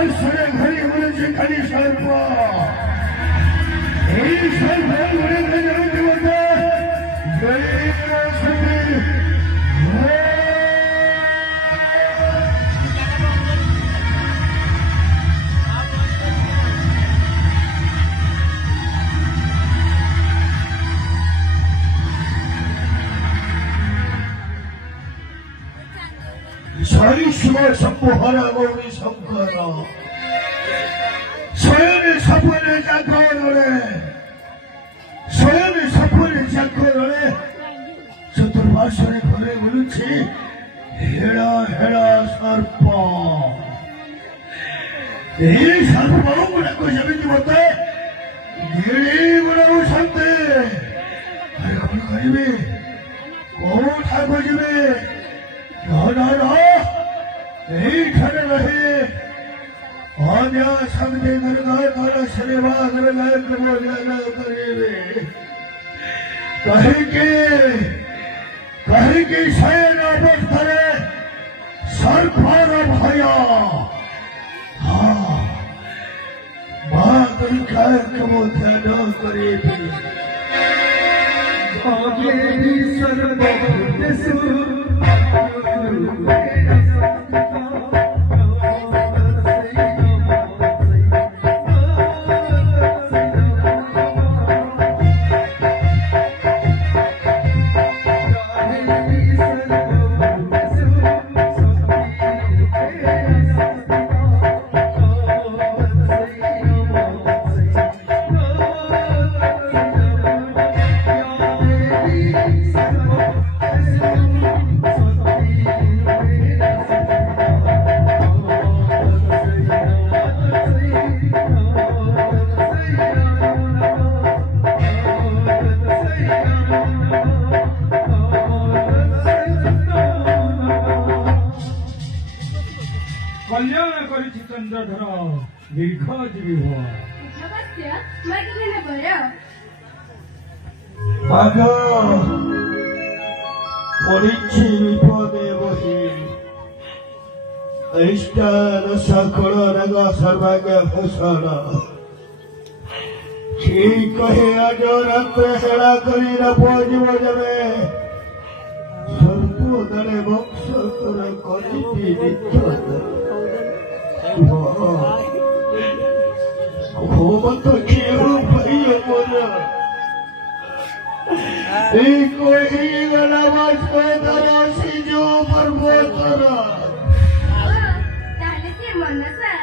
ପାର୍ଶ୍ୱରେ ଘଡ଼ି ବୁଲୁଛି ଖାଲି ସର୍ପ। ଏଇ ସର୍ପ ଗୁଡିକ ଯାଉଛି ମୋତେ সরিষ্ম সম্মোহন গৌরী শঙ্কর স্বয়নে সপনে জাগরণে স্বয়নে সপনে জাগরণে চতুর্পার্শ্বরে ঘরে বলুছি হেড়া হেড়া সর্প। এই সর্প গুড়াକୁ ଯେମିତି ମତେ ଗିଳି ବୁଲାଉଛନ୍ତି। ଆରେ କଣ କରିବି, କୋଉଠାକୁ ଯିବି? এইখানে রহি ଅନ୍ୟ ଶକ୍ତି ଦୁର୍ଗର ସେବା କରିବେ କାହିଁକି ଶୟନ ଅବସ୍ଥାରେ ସର୍ପର ଭୟ। ମା ଦୁର୍ଗାଙ୍କୁ ମୁଁ ଧ୍ୟାନ କରିବି। कल्याण करी चंद्रधर दीर्घजीवी हो। পড়িছি বিপদে বহি অরিষ্টার সকল রঙ সর্বাঙ্গে ভূষণ। ঠিক কহে আজ রাত্রে হেড়া করি নপজিব যাবে সর্বদারে বংশ তোর করিবি নিত্যত। ঘুমত কেউ ভাইও মোর এই কহি গলা বাস ধর সিজ পর্বতর। তাহলে কি মনসা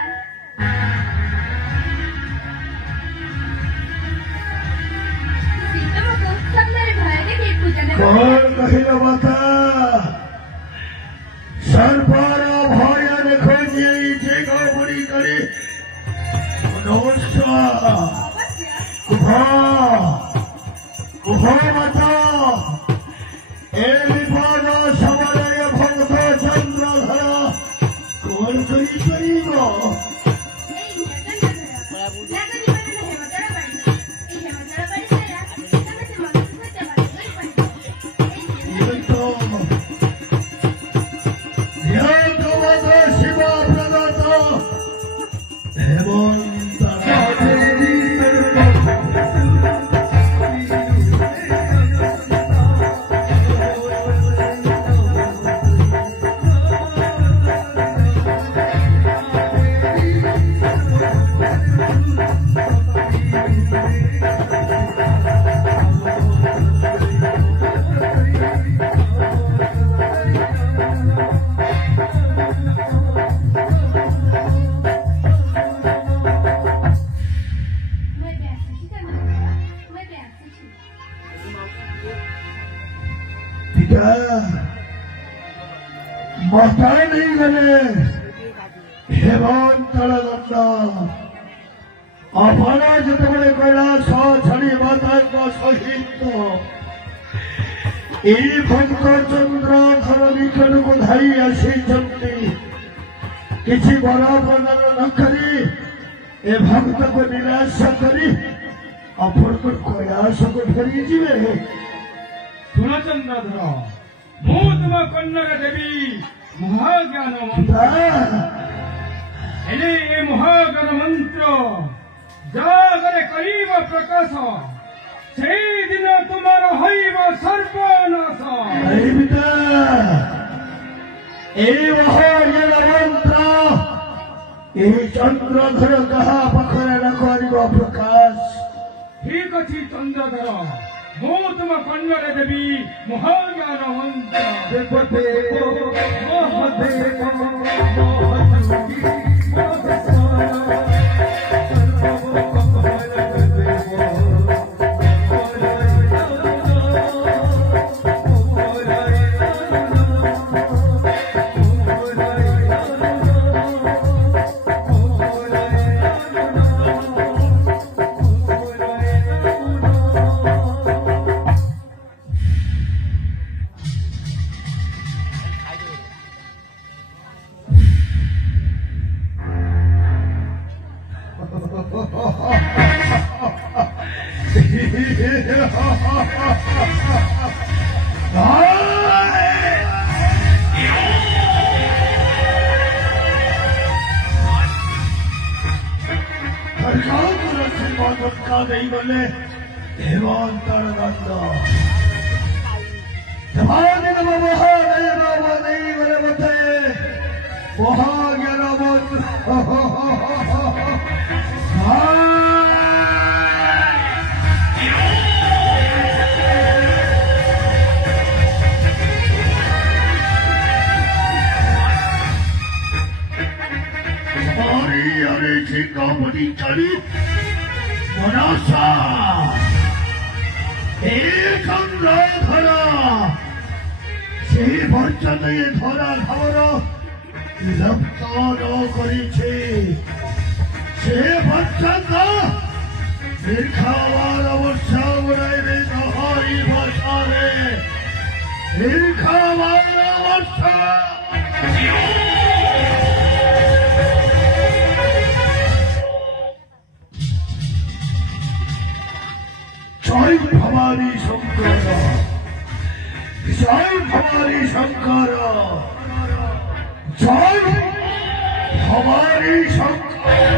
কণ কহিল মাতা সর্বর ভয় দেখো যে গৌরী করে নমস্কার কুভ কুভ মাতা এ বিপদ সময়ে ভক্ত চন্দ্রধর কণ করিব? মতা নেই গেলে হেমন্তর দণ্ড ଆପଣ ଯେତେବେଳେ କୈଳାସ ଛାଡ଼ି ମାତାଙ୍କ ସହିତ ଏଇ ଭକ୍ତ ଚନ୍ଦ୍ରଧର ନିକଟକୁ ଧାଇ ଆସିଛନ୍ତି, କିଛି ବର ପ୍ରଦାନ ନ କରି ଏ ଭକ୍ତକୁ ନିରାଶ କରି ଆପଣଙ୍କ କୈଳାସକୁ ଫେରିଯିବେ। ଶୁଣ ଚନ୍ଦ୍ରଧର, ମୁଁ ତୁମ କନ୍ୟାର ଦେବୀ ମହାଜ୍ଞାନ ହେଲେ ଏ ମହାଜ୍ଞାନ ମନ୍ତ୍ର ଜାଗରେ କରିବ ପ୍ରକାଶ ସେଇଦିନ ତୁମର ହଇବ ସର୍ବନାଶ। এই মহাজ্ঞাନ ମନ୍ତ୍ର ଏହି ଚନ୍ଦ୍ରଧର କାହା ପାଖରେ ନ କରିବ ପ୍ରକାଶ। ଠିକ ଅଛି ଚନ୍ଦ୍ରଧର, ମୁଁ ତୁମ କନ୍ୟାରେ ଦେବି ମହାଜ୍ଞାନ ମନ୍ତ୍ର। ଦେଇଗଲେ ଦେବନ୍ତର ଦଣ୍ଡ ଦେବାଦିନ ମହାଦେବ ଦେଇଗଲେ ମତେ ମହାଜ୍ଞାନ ঠিকামতি চালি মনসা এ চন্দ্রধর সেই পর্যন্ত এ ধরা খবর লপ্ত ন করেছে সে পর্যন্ত দীর্ঘাবার অবস্থা বলাইবে নহই বসাবে দীর্ঘাবার অবস্থা জয় ভবানী শঙ্কর জয় ভবানী শঙ্কর জয় ভবানী শঙ্কর।